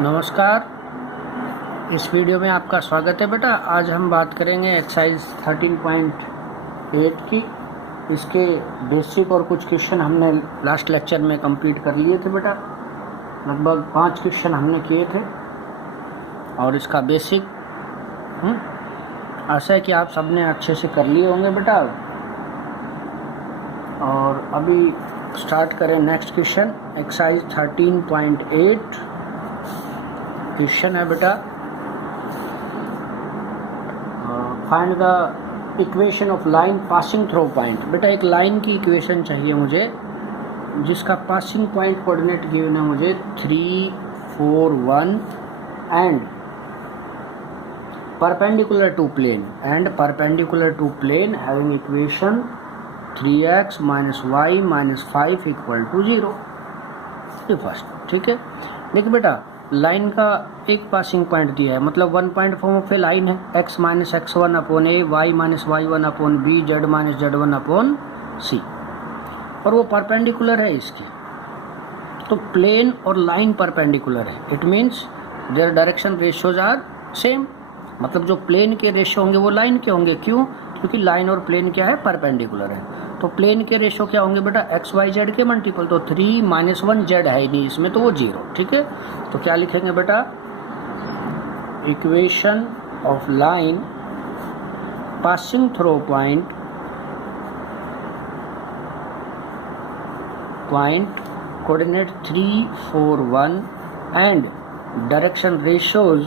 नमस्कार। इस वीडियो में आपका स्वागत है बेटा। आज हम बात करेंगे एक्सरसाइज 13.8 की। इसके बेसिक और कुछ क्वेश्चन हमने लास्ट लेक्चर में कंप्लीट कर लिए थे बेटा। लगभग 5 क्वेश्चन हमने किए थे और इसका बेसिक आशा है कि आप सबने अच्छे से कर लिए होंगे बेटा। और अभी स्टार्ट करें नेक्स्ट क्वेश्चन। एक्सरसाइज 13.8 क्वेश्चन है बेटा, find the equation of line passing through point. बेटा एक लाइन की इक्वेशन चाहिए मुझे जिसका पासिंग पॉइंट कोऑर्डिनेट गिवन है मुझे 3, 4, 1 and perpendicular to plane having equation 3x - y - 5 = 0। ये फर्स्ट, ठीक है। देखिए बेटा लाइन का एक पासिंग पॉइंट दिया है, मतलब 1 point form of a line है। x - x1 upon a, y - y1 upon b, z - z1 upon c, और वो परपेंडिकुलर है इसके। तो प्लेन और लाइन परपेंडिकुलर है, it means their direction ratios are same. मतलब जो प्लेन के रेशियो होंगे वो लाइन के होंगे। क्यों? क्योंकि लाइन और प्लेन क्या है, परपेंडिकुलर है। तो प्लेन के रेशियो क्या होंगे बेटा, x y z के मल्टीपल। तो 3 - 1 z है ही नहीं इसमें, तो वो 0, ठीक है। तो क्या लिखेंगे बेटा, equation of line passing through point coordinate 3, 4, 1 and direction ratios,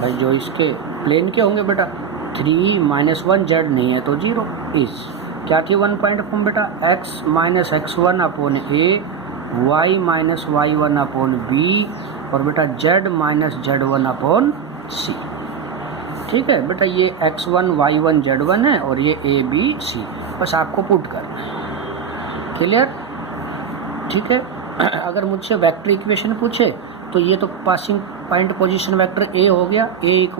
भाई जो इसके प्लेन के होंगे बेटा 3 - 1 z नहीं है तो 0 इज क्या थी 1 पॉइंट फॉर्म बेटा, x - x1 upon a, y - y1 upon b और बेटा z - z1 अपॉन c। ठीक है बेटा, ये x1 y1 z1 है और ये a b c, बस आपको पुट करना है। क्लियर? ठीक है। अगर मुझसे वेक्टर इक्वेशन पूछे तो ये तो passing point position vector a हो गया, a =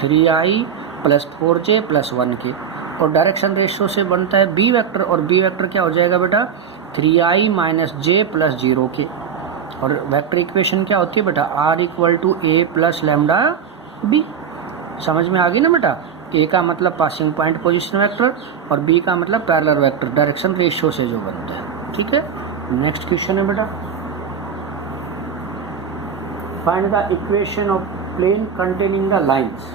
3i + 4j + 1 के, और डायरेक्शन रेशियो से बनता है b वेक्टर, और b वेक्टर क्या हो जाएगा बेटा 3i - j + 0 के। और वेक्टर इक्वेशन क्या होती है बेटा, r = a + λb। समझ में आ गई ना बेटा? a का मतलब पासिंग पॉइंट पोजीशन वेक्टर और b का मतलब पैरेलल वेक्टर, डायरेक्शन रेशियो से जो बनता है। ठीक है, नेक्स्ट क्वेश्चन है बेटा, find the equation of plane containing the lines.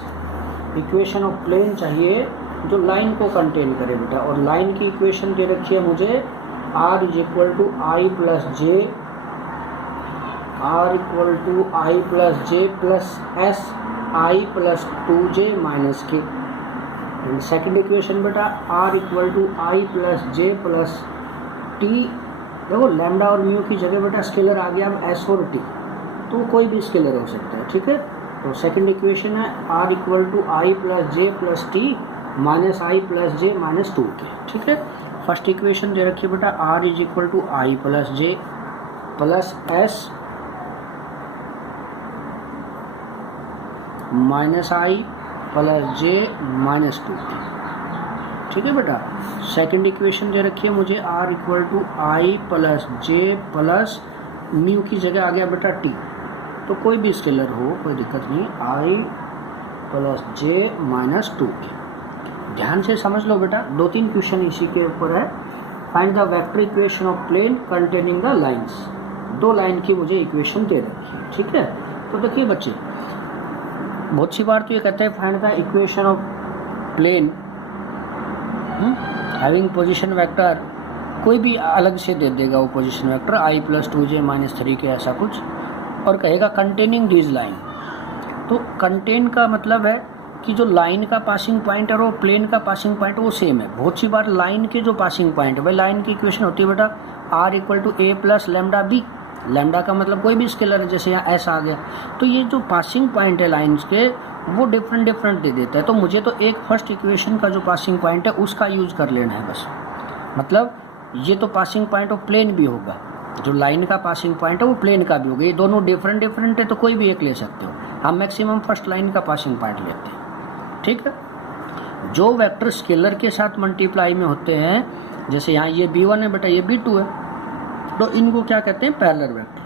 Equation of plane चाहिए जो लाइन को कंटेन करे बेटा, और लाइन की इक्वेशन दे रखी है मुझे r = I + j, r = I + j + s I + 2j - k। And second equation बेटा r = I + j + t। देखो लैम्डा और म्यू की जगह बेटा स्केलर आ गया अब s और t, तो कोई भी स्केलर हो सकता है। ठीक है, तो सेकंड इक्वेशन है r = I + j + t - I + j - 2k। ठीक है, फर्स्ट इक्वेशन दे रखी है बेटा r = I + j + s - I + j - 2k। ठीक है बेटा, सेकंड इक्वेशन दे रखी है मुझे r = I + j + म्यू की जगह आ गया बेटा t, तो कोई भी स्केलर हो कोई दिक्कत नहीं, I + j - 2k। ध्यान से समझ लो बेटा, 2-3 क्वेश्चन इसी के ऊपर है। Find the vector equation of plane containing the lines. 2 line की मुझे इक्वेशन दे रखी है। ठीक है, तो देखिए बच्चे बहुत सी बार तो ये कहते हैं find the equation of plane having position vector, कोई भी अलग से दे देगा वो position vector I + 2j - 3k ऐसा कुछ, और कहेगा कंटेनिंग दिस लाइन। तो कंटेन का मतलब है कि जो लाइन का पासिंग पॉइंट है और प्लेन का पासिंग पॉइंट वो सेम है। बहुत सी बार लाइन के जो पासिंग पॉइंट है, भाई लाइन की इक्वेशन होती है बेटा r = a + λb। लैम्डा का मतलब कोई भी स्केलर है, जैसे यहाँ s आ गया। तो ये जो पासिंग पॉइंट है लाइन्स के वो डिफरेंट दे देता है। तो मुझे तो एक फर्स्ट इक्वेशन का जो पासिंग पॉइंट है उसका यूज कर लेना है बस। मतलब ये तो पासिंग पॉइंट ऑफ प्लेन भी होगा, जो लाइन का पासिंग पॉइंट है वो प्लेन का भी होगा। ये दोनों डिफरेंट है तो कोई भी एक ले सकते हो। हम मैक्सिमम फर्स्ट लाइन का पासिंग पॉइंट लेते हैं। ठीक है, जो वेक्टर स्केलर के साथ मल्टीप्लाई में होते हैं, जैसे यहाँ ये b1 है बेटा, ये b2 है, तो इनको क्या कहते हैं पैरेलल वेक्टर।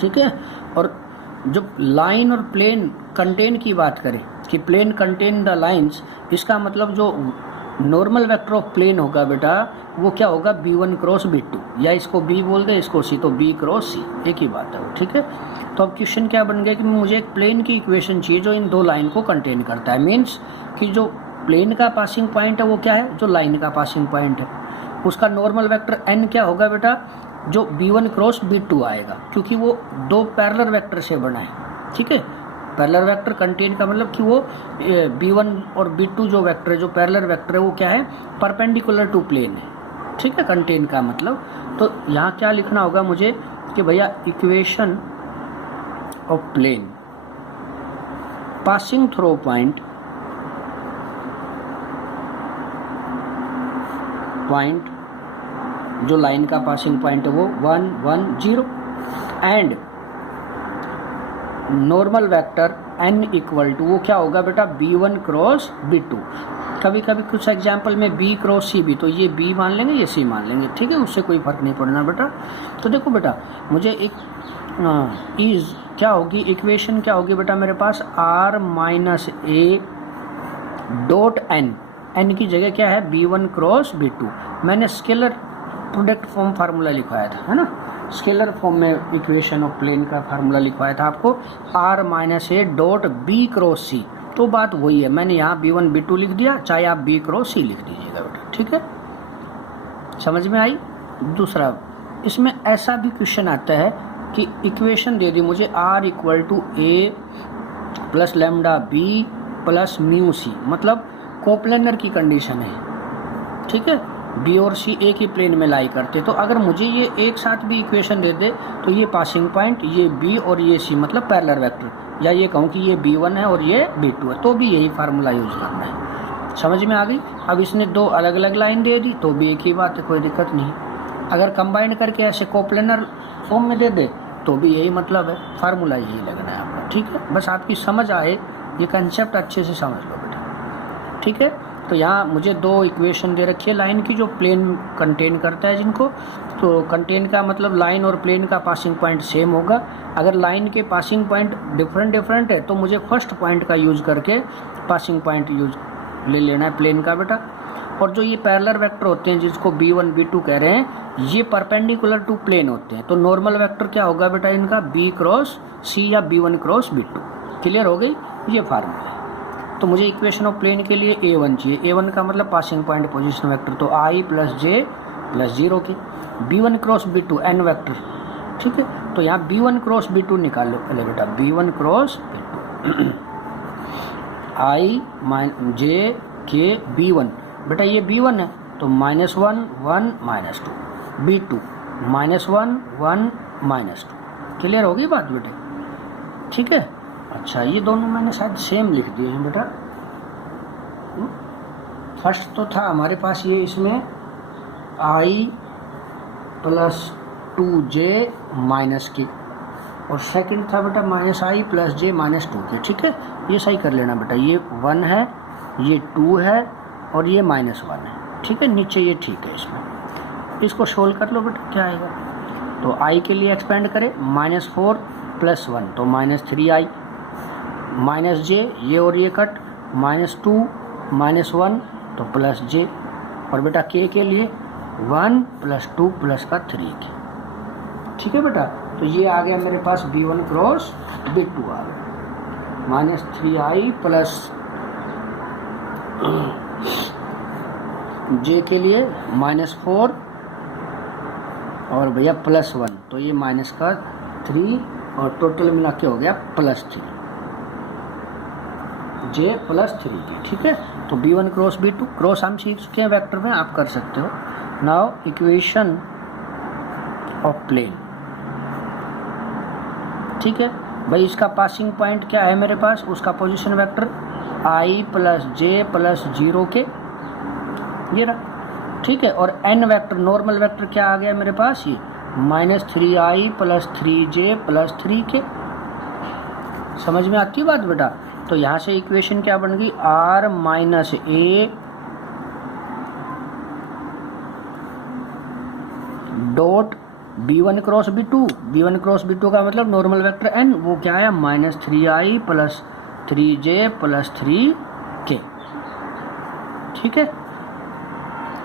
ठीक है। और जब लाइन और प्लेन कंटेन की बात करें कि प्लेन कंटेन द लाइंस, इसका मतलब जो नॉर्मल वेक्टर ऑफ प्लेन होगा बेटा वो क्या होगा, b1 क्रॉस b2, या इसको b बोल दे इसको c, तो b क्रॉस c, एक ही बात है वो। ठीक है। तो अब क्वेश्चन क्या बन गया कि मुझे एक प्लेन की इक्वेशन चाहिए जो इन दो लाइन को कंटेन करता है। मीन्स कि जो प्लेन का पासिंग पॉइंट है वो क्या है, जो लाइन का पासिंग पॉइंट है, उसका नॉर्मल वेक्टर n क्या होगा बेटा, जो b1 क्रॉस b2 आएगा, क्योंकि वो दो पैरेलल वेक्टर से बना है। ठीक है। पैरेलल वेक्टर कंटेन का मतलब कि वो b1 और b2 जो वेक्टर है, जो पैरेलल वेक्टर है वो क्या है, परपेंडिकुलर टू प्लेन है। ठीक है। कंटेन का मतलब, तो यहाँ क्या लिखना होगा मुझे कि भैया equation of plane passing through point जो लाइन का पासिंग पॉइंट है वो 1 1 0 and normal vector n equal to वो क्या होगा बेटा, b1 क्रॉस b2। कभी कभी कुछ एग्जाम्पल में b क्रॉस c भी, तो ये b मान लेंगे ये c मान लेंगे। ठीक है। उससे कोई फर्क नहीं पड़ना बेटा। तो देखो बेटा मुझे एक इज क्या होगी, इक्वेशन क्या होगी बेटा मेरे पास, r minus a dot n की जगह क्या है, b1 क्रॉस b2। मैंने स्केलर प्रोडक्ट फॉर्म फार्मूला लिखवाया था, है ना, स्केलर फॉर्म में इक्वेशन ऑफ प्लेन का फार्मूला लिखवाया था आपको, r माइनस ए डॉट बी क्रॉस सी। तो बात वही है, मैंने यहाँ b1 b2 लिख दिया, चाहे आप b क्रॉस सी लिख दीजिएगा बेटा। ठीक है। समझ में आई। दूसरा, इसमें ऐसा भी क्वेश्चन आता है कि इक्वेशन दे दी मुझे r equal to a plus lambda b plus mu c, मतलब कोप्लेनर की कंडीशन है। ठीक है। बी और सी एक ही प्लेन में लाई करते, तो अगर मुझे ये एक साथ भी इक्वेशन दे दे तो ये पासिंग पॉइंट, ये बी और ये सी मतलब पैरेलल वेक्टर, या ये कहूँ कि ये b1 है और ये b2 है, तो भी यही फार्मूला यूज करना है। समझ में आ गई। अब इसने दो अलग अलग लाइन दे दी तो भी एक ही बात है, कोई दिक्कत नहीं। अगर कंबाइन करके ऐसे कोप्लेनर फॉर्म में दे दे तो भी यही मतलब है, फार्मूला यही लगना है आपका। ठीक है। बस आपकी समझ आए, ये कंसेप्ट अच्छे से समझ लो बेटा। ठीक है। तो यहाँ मुझे दो इक्वेशन दे रखी है लाइन की जो प्लेन कंटेन करता है जिनको, तो कंटेन का मतलब लाइन और प्लेन का पासिंग पॉइंट सेम होगा। अगर लाइन के पासिंग पॉइंट डिफरेंट है तो मुझे फर्स्ट पॉइंट का यूज करके पासिंग पॉइंट यूज ले लेना है प्लेन का बेटा। और जो ये पैरेलल वेक्टर होते हैं जिसको b1 b2 कह रहे हैं, ये परपेंडिकुलर टू प्लेन होते हैं, तो नॉर्मल वेक्टर क्या होगा बेटा इनका, b क्रॉस c या b1 क्रॉस b2। क्लियर हो गई, ये फार्मूला है। तो मुझे इक्वेशन ऑफ प्लेन के लिए a1 चाहिए। a1 का मतलब पासिंग पॉइंट पोजीशन वेक्टर, तो i प्लस जे प्लस 0 के b1 cross b2 n vector. ठीक है। तो यहाँ b1 क्रॉस b2 निकाल लो पहले बेटा, b1 क्रॉस b2 i जे के b1, बेटा ये b1 है तो -1 1 -2, b2 -1 1 -2। क्लियर हो गई बात बेटे। ठीक है। अच्छा, ये दोनों मैंने शायद सेम लिख दिए हैं बेटा। फर्स्ट तो था हमारे पास ये, इसमें i प्लस 2j माइनस के, और सेकंड था बेटा -i प्लस j माइनस 2 के। ठीक है। ये सही कर लेना बेटा, ये 1 है, ये 2 है और ये -1 है। ठीक है। नीचे ये ठीक है, इसमें इसको सोल्व कर लो बेटा, क्या आएगा। तो i के लिए एक्सपेंड करें, -4 प्लस 1 तो -3i, माइनस जे ये और ये कट, -2 -1 तो प्लस जे, और बेटा k के लिए 1 प्लस 2 प्लस का 3 के। ठीक है बेटा। तो ये आ गया मेरे पास b1 क्रॉस b2 आ गया, -3i प्लस जे के लिए -4 और भैया +1, तो ये माइनस का 3 और टोटल मिला के हो गया +3, j +3 की। ठीक है। तो b1 क्रॉस b2 क्रॉस हम सीख चुके हैं वेक्टर में, आप कर सकते हो। Now equation of plane. ठीक है भाई, इसका पासिंग पॉइंट क्या है मेरे पास, उसका position vector i plus J plus 0 के, ये रहा। ठीक है। और n वेक्टर नॉर्मल वेक्टर क्या आ गया मेरे पास, ये -3i प्लस 3j प्लस 3 के। समझ में आती है बात बेटा। तो यहाँ से इक्वेशन क्या बन गई, r माइनस ए dot B1 cross B2, B1 cross B2 का मतलब नॉर्मल वेक्टर n, वो क्या है -3i plus 3j plus 3k। ठीक है,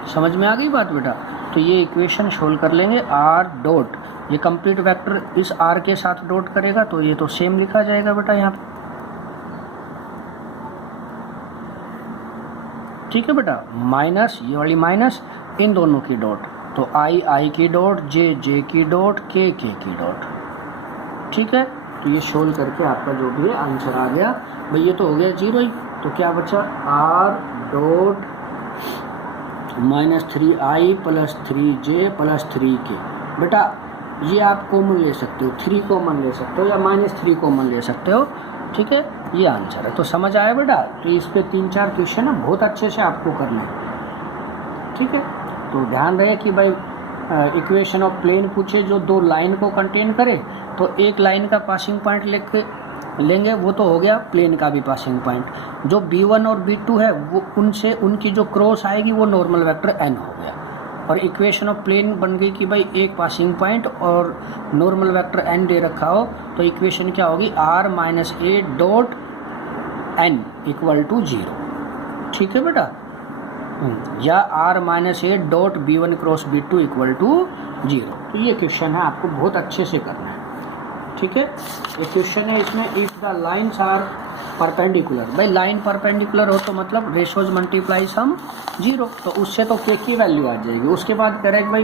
समझ में आ गई बात बेटा। तो ये इक्वेशन सोल्व कर लेंगे। r डॉट, ये कंप्लीट वेक्टर इस r के साथ डॉट करेगा तो ये तो सेम लिखा जाएगा बेटा यहाँ पे। ठीक है बेटा, माइनस ये वाली माइनस इन दोनों की डॉट, तो i की डॉट, j की डॉट, k की डॉट। ठीक है, तो ये सोल्व करके आपका जो भी है आंसर आ गया। भाई ये तो हो गया 0 ही, तो क्या बचा r dot -3i plus 3j plus 3k। बेटा ये आप कॉमन ले सकते हो, 3 कॉमन ले सकते हो या -3 कॉमन ले सकते हो। ठीक है, ये आंसर है। तो समझ आया बेटा। तो इस पे 3-4 क्वेश्चन है, बहुत अच्छे से आपको करना है। ठीक है, तो ध्यान रहे कि भाई इक्वेशन ऑफ प्लेन पूछे जो 2 लाइन को कंटेन करे, तो एक लाइन का पासिंग पॉइंट लेंगे, वो तो हो गया प्लेन का भी पासिंग पॉइंट। जो B1 और B2 है वो उनसे उनकी जो क्रॉस आएगी वो नॉर्मल वेक्टर n हो गया। और इक्वेशन ऑफ प्लेन बन गई कि भाई एक पासिंग पॉइंट और नॉर्मल वेक्टर n दे रखा हो, तो इक्वेशन क्या होगी r minus A dot n equal to 0। ठीक है बेटा, या r minus A dot B1 cross B2 equal to 0। तो ये क्वेश्चन है, आपको बहुत अच्छे से करना है। ठीक है, ये क्वेश्चन है, इसमें if the lines are perpendicular. भाई लाइन परपेंडिकुलर हो तो मतलब रेशोज मल्टीप्लाई सम 0, तो उससे तो k की वैल्यू आ जाएगी। उसके बाद कह रहे हैं भाई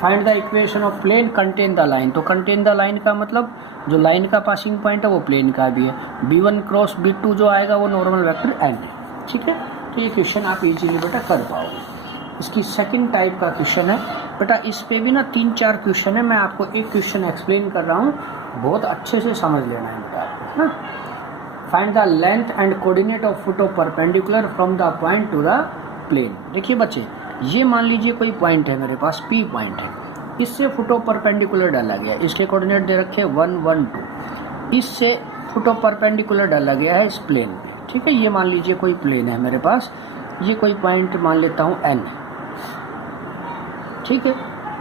find the equation of plane contain the line. तो कंटेन द लाइन का मतलब जो लाइन का पासिंग पॉइंट है वो प्लेन का भी है। B1 क्रॉस B2 जो आएगा वो नॉर्मल वेक्टर n है। ठीक है, तो ये क्वेश्चन आप इजीली बेटा कर पाओगे। इसकी सेकंड टाइप का क्वेश्चन है बेटा, इस पे भी ना 3-4 क्वेश्चन है। मैं आपको एक क्वेश्चन एक्सप्लेन कर रहा हूँ, बहुत अच्छे से समझ लेना है बेटा आपको ना। Find the length and coordinate of foot of perpendicular from the point to the plane. देखिए बच्चे, ये मान लीजिए कोई पॉइंट है मेरे पास, P पॉइंट है, इससे फुट ऑफ परपेंडिकुलर डाला गया, इसके कोऑर्डिनेट दे रखे 1, 1, 2, इससे फुट ऑफ परपेंडिकुलर डाला गया है इस प्लेन पे। ठीक है, ये मान लीजिए कोई प्लेन है मेरे पास, ये कोई पॉइंट मान लेता हूँ n है। ठीक है,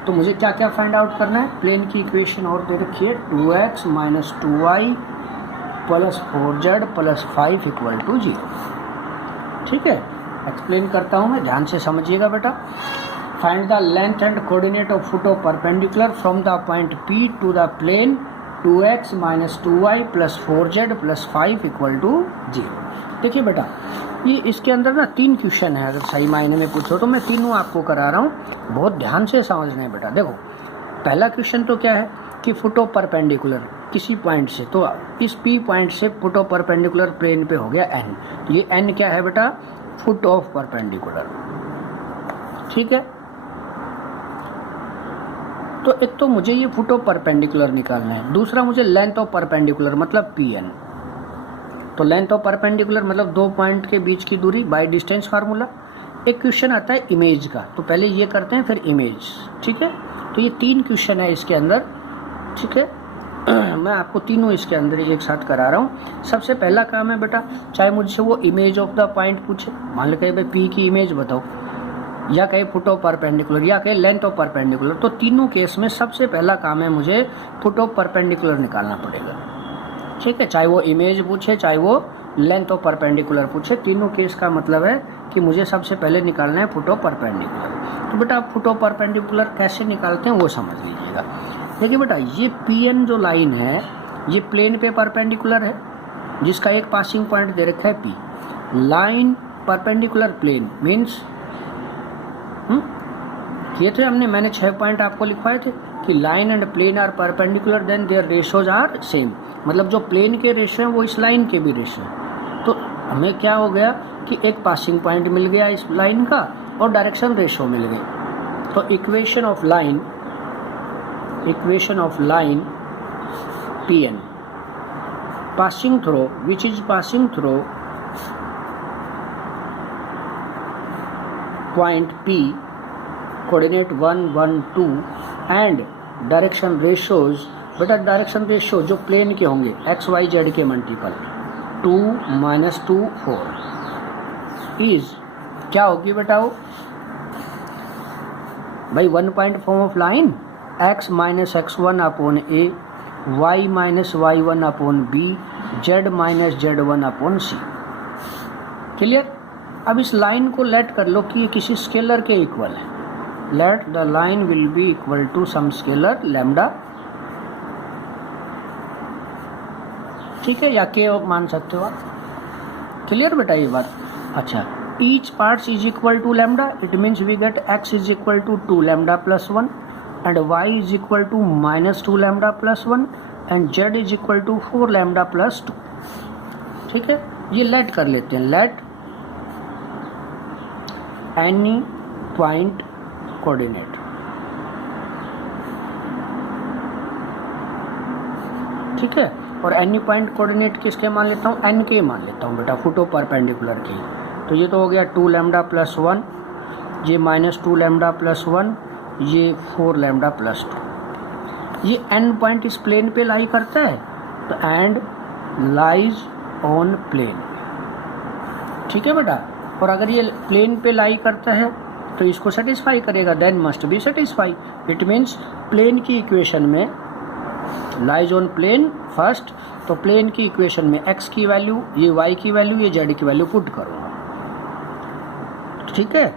तो मुझे क्या क्या फाइंड आउट करना है। प्लेन की इक्वेशन और दे रखी है 2x minus 2y plus 4z plus 5 equal to 0। ठीक है, एक्सप्लेन करता हूँ मैं, ध्यान से समझिएगा बेटा। Find the length and coordinate of foot of perpendicular from the point P to the plane 2x minus 2y plus 4z plus 5 equal to 0। देखिए बेटा, ये इसके अंदर ना 3 क्वेश्चन है, अगर सही मायने में पूछो तो मैं तीनों आपको करा रहा हूँ, बहुत ध्यान से समझना है बेटा। देखो, पहला क्वेश्चन तो क्या है कि फुट ऑफ परपेंडिकुलर किसी पॉइंट से, तो इस P पॉइंट से फुट ऑफ परपेंडिकुलर प्लेन पे हो गया n। तो ये n क्या है बेटा, फुट ऑफ परपेंडिकुलर। ठीक है, तो एक तो मुझे ये फुट ऑफ परपेंडिकुलर निकालना है, दूसरा मुझे लेंथ ऑफ परपेंडिकुलर मतलब Pn। तो लेंथ ऑफ परपेंडिकुलर मतलब 2 पॉइंट के बीच की दूरी बाय डिस्टेंस फार्मूला। एक क्वेश्चन आता है इमेज का, तो पहले ये करते हैं फिर इमेज। ठीक है, तो ये 3 क्वेश्चन है इसके अंदर। ठीक है, मैं आपको तीनों इसके अंदर एक साथ करा रहा हूँ। सबसे पहला काम है बेटा, चाहे मुझसे वो इमेज ऑफ द पॉइंट पूछे, मान लो कहे भाई P की इमेज बताओ, या कहे फुट ऑफ परपेंडिकुलर, या कहे लेंथ ऑफ परपेंडिकुलर, तो तीनों केस में सबसे पहला काम है मुझे फुट ऑफ परपेंडिकुलर निकालना पड़ेगा। ठीक है, चाहे वो इमेज पूछे चाहे वो लेंथ ऑफ परपेंडिकुलर पूछे, तीनों केस का मतलब है कि मुझे सबसे पहले निकालना है फुट ऑफ परपेंडिकुलर। तो बेटा आप फुट ऑफ परपेंडिकुलर कैसे निकालते हैं वो समझ लीजिएगा। देखिए बेटा, ये Pn जो लाइन है ये प्लेन पे परपेंडिकुलर है, जिसका एक पासिंग पॉइंट दे रखा है P। Line perpendicular plane means किए थे हमने, मैंने 6 पॉइंट आपको लिखवाए थे कि line and plane are perpendicular then their ratios are same. मतलब जो प्लेन के रेशो हैं वो इस लाइन के भी रेशो हैं। तो हमें क्या हो गया कि एक पासिंग पॉइंट मिल गया इस लाइन का और डायरेक्शन रेशो मिल गई। तो equation of line Pn passing through which is passing through point P, coordinate 1, 1, 2 and direction ratios. बेटा डायरेक्शन रेशो जो प्लेन के होंगे एक्स वाई जेड के मल्टीपल 2 माइनस 2 4 इज क्या होगी बेटा वो भाई 1 point form of line x minus x1 upon a, y minus y1 upon b, z minus z1 upon c। Clear? अब इस लाइन को लेट कर लो कि ये किसी स्केलर के इक्वल है। Let the line will be equal to some scalar lambda, ठीक है, या के मान सकते हो आप। क्लियर बेटा ये बात? अच्छा, each parts is equal to lambda, it means we get x is equal to 2 lambda plus 1 and y is equal to minus 2 lambda plus 1 and z is equal to 4 lambda plus 2। ठीक है, ये late कर लेते हैं। Let any point coordinate, ठीक है, और any point coordinate किसके मान लेता हूँ? एन के मान लेता हूँ बेटा, फुटो परपेंडिकुलर के। तो ये तो हो गया 2 लैम्डा प्लस 1, ये माइनस 2 लैम्डा प्लस 1, ये 4 लैम्डा प्लस 2। ये एन पॉइंट इस प्लेन पे लाई करता है, तो एंड लाइज ऑन प्लेन, ठीक है बेटा। और अगर ये प्लेन पे लाई करता है तो इसको सेटिस्फाई करेगा, then must be satisfy. It means plane की इक्वेशन में लाइज ऑन प्लेन फर्स्ट, तो प्लेन की इक्वेशन में x की वैल्यू, ये y की वैल्यू, ये z की वैल्यू पुट करूंगा, ठीक है,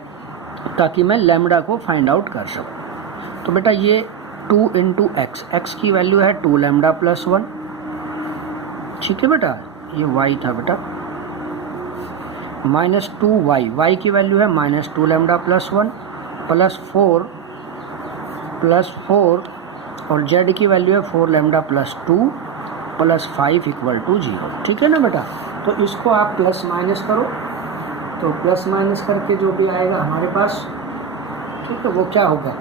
ताकि मैं लैम्डा को फाइंड आउट कर सकूं। तो बेटा ये 2 इंटू एक्स, एक्स की वैल्यू है 2 लैम्डा प्लस 1, ठीक है बेटा, ये y था बेटा, माइनस 2y, y की वैल्यू है माइनस 2 लैम्डा प्लस 1 प्लस 4 और z की वैल्यू है 4 lambda plus 2 plus 5 equal to 0, ठीक है ना बेटा। तो इसको आप प्लस माइनस करो, तो प्लस माइनस करके जो भी आएगा हमारे पास, ठीक है, वो क्या होगा?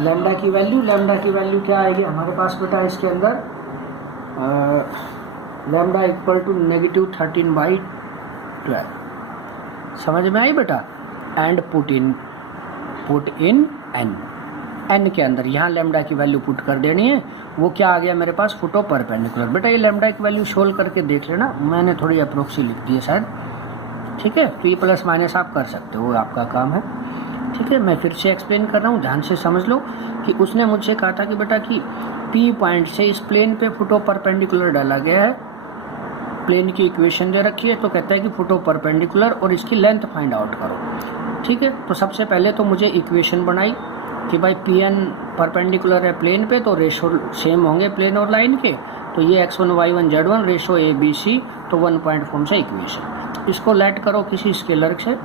लैम्डा की वैल्यू क्या आएगी हमारे पास बेटा? इसके अंदर लैम्डा इक्वल टू -13/12। समझ में आई बेटा? एंड पुट इन एन के अंदर यहाँ लैम्डा की वैल्यू पुट कर देनी है। वो क्या आ गया मेरे पास? फुटो परपेंडिकुलर। बेटा ये लैम्डा की वैल्यू सोल्व करके देख लेना, मैंने थोड़ी अप्रोक्सी लिख दी है शायद, ठीक है। तो ये प्लस माइनस आप कर सकते हो, आपका काम है, ठीक है। मैं फिर से एक्सप्लेन कर रहा हूँ, ध्यान से समझ लो कि उसने मुझसे कहा था कि बेटा कि P पॉइंट से इस प्लेन पे फुटो परपेंडिकुलर डाला गया है, प्लेन की इक्वेशन दे रखी है, तो कहता है कि फुटो परपेंडिकुलर और इसकी लेंथ फाइंड आउट करो, ठीक है। तो सबसे पहले तो मुझे इक्वेशन बनाई कि भाई Pn परपेंडिकुलर है प्लेन पे, तो रेशो सेम होंगे प्लेन और लाइन के, तो ये x1 y1 z1 ratio ABC, तो 1 पॉइंट फॉर्म से इक्वेशन। इसको लेट करो किसी स्केलर से,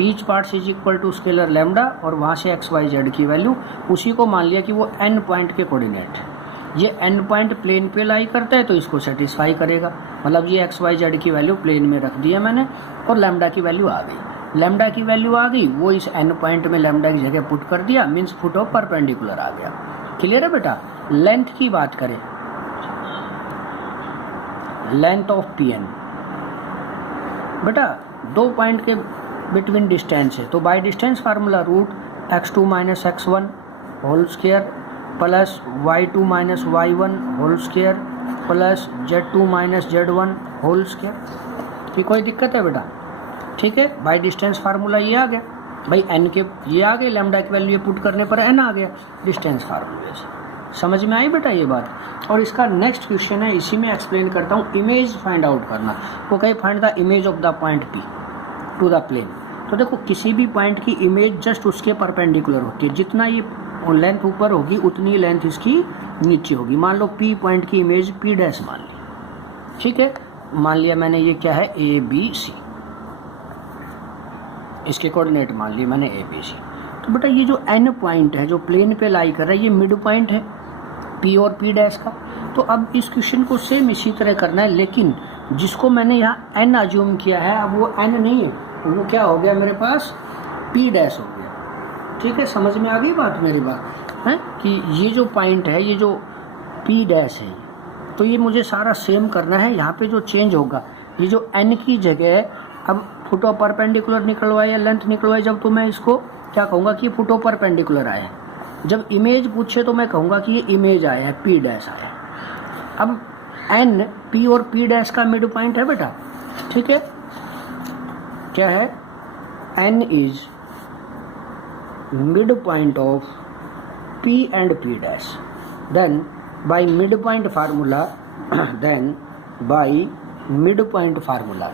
each part is equal to scalar lambda, और वहाँ से x y z की वैल्यू, उसी को मान लिया कि वो n पॉइंट के कोऑर्डिनेट है। ये n पॉइंट प्लेन पे लाई करता है तो इसको सेटिस्फाई करेगा, मतलब ये x y z की वैल्यू प्लेन में रख दी है मैंने, और लैम्डा की वैल्यू आ गई। लैम्डा की वैल्यू आ गई, वो इस n पॉइंट में लैम्डा की जगह पुट कर दिया, मीन्स फुटो परपेंडिकुलर आ गया। क्लियर है बेटा? लेंथ की बात करें, लेंथ ऑफ Pn, बेटा दो पॉइंट के बिटवीन डिस्टेंस है, तो by distance formula root x2 minus x1 whole square plus y2 minus y1 whole square plus z2 minus z1 whole square. ये कोई दिक्कत है बेटा? ठीक है, बाय डिस्टेंस फार्मूला ये आ गया भाई, n के ये आ गए, लैम्डा की वैल्यू ये पुट करने पर n आ गया डिस्टेंस फार्मूले से। समझ में आई बेटा ये बात? और इसका नेक्स्ट क्वेश्चन है, इसी में एक्सप्लेन करता हूँ, इमेज फाइंड आउट करना। वो कहीं find the image of the point P to the plane. तो देखो किसी भी पॉइंट की इमेज जस्ट उसके परपेंडिकुलर होती है, जितना ये लेंथ ऊपर होगी उतनी लेंथ इसकी नीचे होगी। मान लो P पॉइंट की इमेज P डैश मान ली, ठीक है, मान लिया मैंने, ये क्या है ABC, इसके कोऑर्डिनेट मान लिए मैंने ABC। तो बेटा ये जो N पॉइंट है जो प्लेन पे लाई कर रहा है, ये मिड पॉइंट है P और P डैश का। तो अब इस क्वेश्चन को सेम इसी तरह करना है, लेकिन जिसको मैंने यहाँ N अज्यूम किया है, अब वो N नहीं है, वो क्या हो गया मेरे पास? P डैश हो गया। ठीक है, समझ में आ गई बात मेरी बात है कि ये जो पॉइंट है, ये जो P डैश है, तो ये मुझे सारा सेम करना है। यहाँ पे जो चेंज होगा, ये जो N की जगह अब फुटो परपेंडिकुलर निकलवाए या लेंथ निकलवाए, जब तो मैं इसको क्या कहूँगा कि फुटो परपेंडिकुलर आया है। जब इमेज पूछे तो मैं कहूँगा कि ये इमेज आया है, P डैश आया है। अब N P और P डैश का मिड पॉइंट है बेटा, ठीक है, क्या है? N is mid point of P and P dash. Then by midpoint formula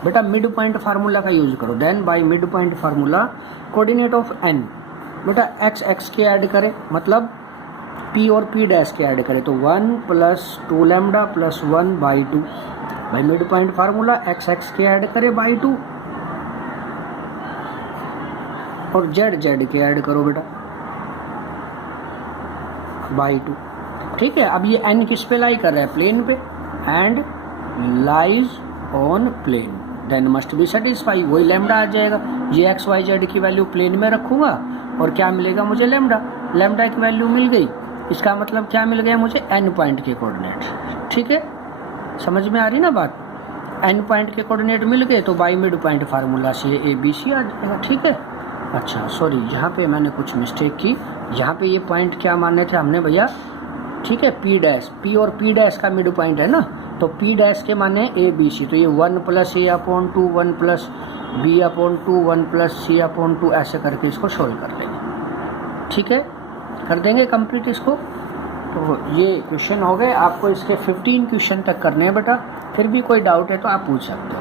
बेटा midpoint formula का यूज करो. Then by midpoint formula coordinate of n बेटा x के ऐड करें, मतलब P और P डैश के ऐड करें तो 1 + 2 lambda + 1/2. By mid point formula x के ऐड करें /2 और z के ऐड करो बेटा /2. ठीक है. अब ये n किस पे लाई कर रहा है? प्लेन पे. And lies on plane, then must be satisfy. वही लैम्डा आ जाएगा. ये x y z की वैल्यू प्लेन में रखूंगा और क्या मिलेगा मुझे? लैम्डा की वैल्यू मिल गई. इसका मतलब क्या मिल गया मुझे? n पॉइंट के कोऑर्डिनेट. ठीक है, समझ में आ रही ना बात? n पॉइंट के कोऑर्डिनेट मिल गए तो बाई मिड पॉइंट फार्मूला से ABC आ जाएगा. ठीक है. अच्छा सॉरी, यहाँ पे मैंने कुछ मिस्टेक की. यहाँ पे ये पॉइंट क्या माने थे हमने भैया? ठीक है, P डैश, P और P डैश का मिड पॉइंट है ना, तो P डैश के माने ABC. तो ये 1 + A/2 1 + B/2 1 + C/2 ऐसे करके इसको सोल्व कर लेंगे. ठीक है, कर देंगे कंप्लीट इसको. तो ये क्वेश्चन हो गए. आपको इसके 15 क्वेश्चन तक करने हैं बेटा. फिर भी कोई डाउट है तो आप पूछ सकते हो.